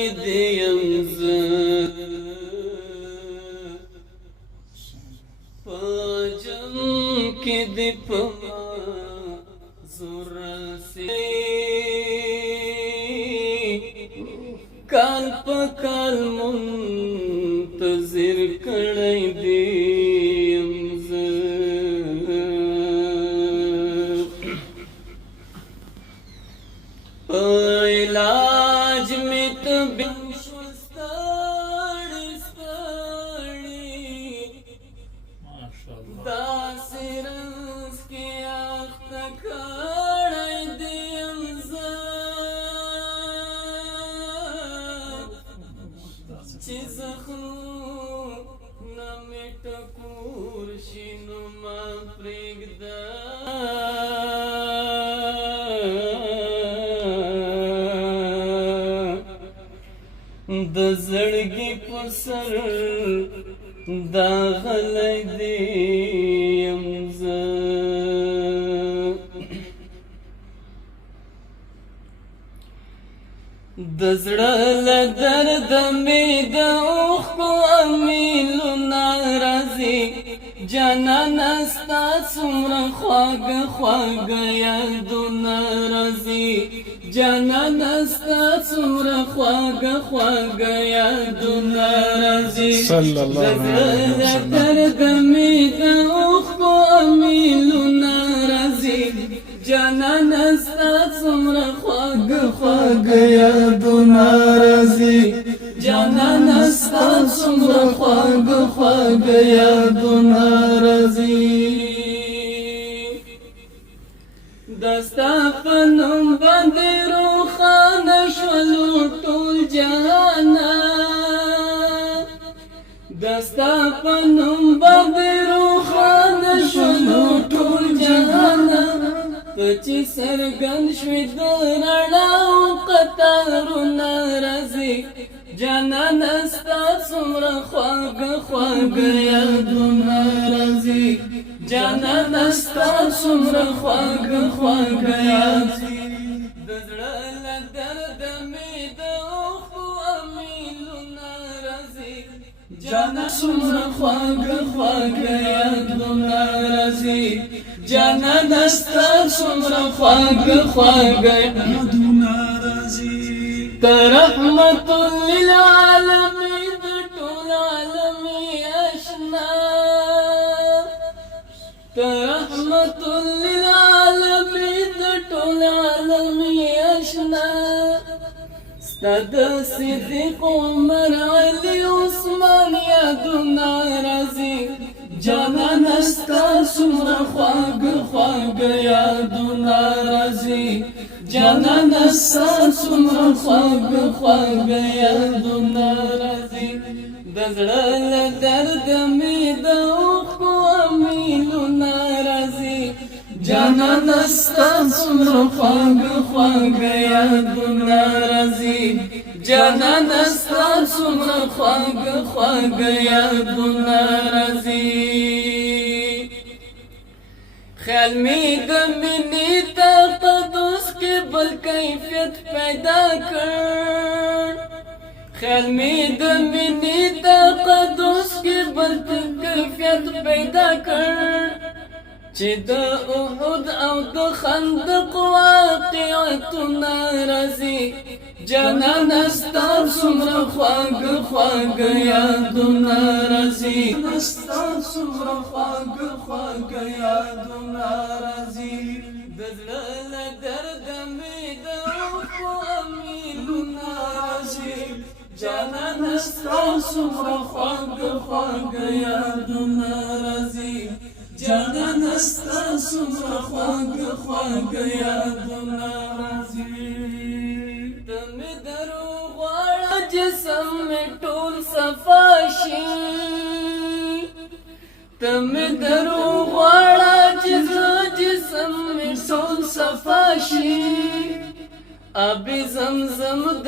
کړی دیم زه په جم کې دې په ما زور رسي کال په کال منتظر کړی دیم زه په علاج مې طبیب شو ستړی ستړی داسې رنځ کې اخته کړی دیم زه چې زخمونه مې ټکور شي نو ما پرېږده د زړګي په سر دا غلی دیم زه د زړه له درده مې د اوښکو امیلونه راځي جانانه ستا څومره خواږه خواږه یادونه راځي جانانه ستا څومره خواږه خواږه یادونه راځي د زړه له درده مې د اوښکو امیلونه راځي جانانه ستا څومره خواږه خواږه یادونه راځي جانانه ستا څومره خواږه خواږه یادونه راځي دا ستا په نوم باندې روښانه شولو ټول جهانه دا ستا په نوم باندې روښانه شولو ټول جهانه ته چې څرګند شوې د رڼاو قطارونه راځي جانانه ستا څومره خواږه خواږه یادونه راځي جانانه ستا څومره خواږه خواږه یادونه د زړه له درده مې د اوښکو امیلونه راځي جانانه څومره خواږه خواږه یادونه راځي جانانه ستا څومره خواږه خواږه یادونه راځي ته رحمت للعالمین د ټول عالم اشنا ته رحمت للعالمین د ټول عالم اشنا ستا د صدیق عمر علی عثمان یادونه راځي جانانه ستا څومره خواږه خواږه یادونه راځي جانانه ستا څومره خواږه خواږه یادونه راځي د زړه له درده مې د اوښکو امیلونه راځي جانانه ستا څومره خواږه خواږه یادونه راځي جانانه ستا څومره خواږه خواږه یادونه راځي خیال مې د مینې تقدس کې بل کیفیت پیدا کړ خیال مې د مینې تقدس کې بل کیفیت پیدا کړ چې د احد او د خندق واقعتونه راځي جانانه ستا څومره خواږه خواږه یادونه راځي ستا څومره خواږه خواږه یادونه راځي د زړه له درده مې د اوښکو امیلونه راځي جانانه ستا څومره خواږه خواږه یادونه راځي جانانه ستا څومره خواږه خواږه یادونه راځي ته مې دروغ غواړه جسم مې ټول صفا شي ته مې دروغ غواړه چې جسم مې ټول صفا شي آب زمزم د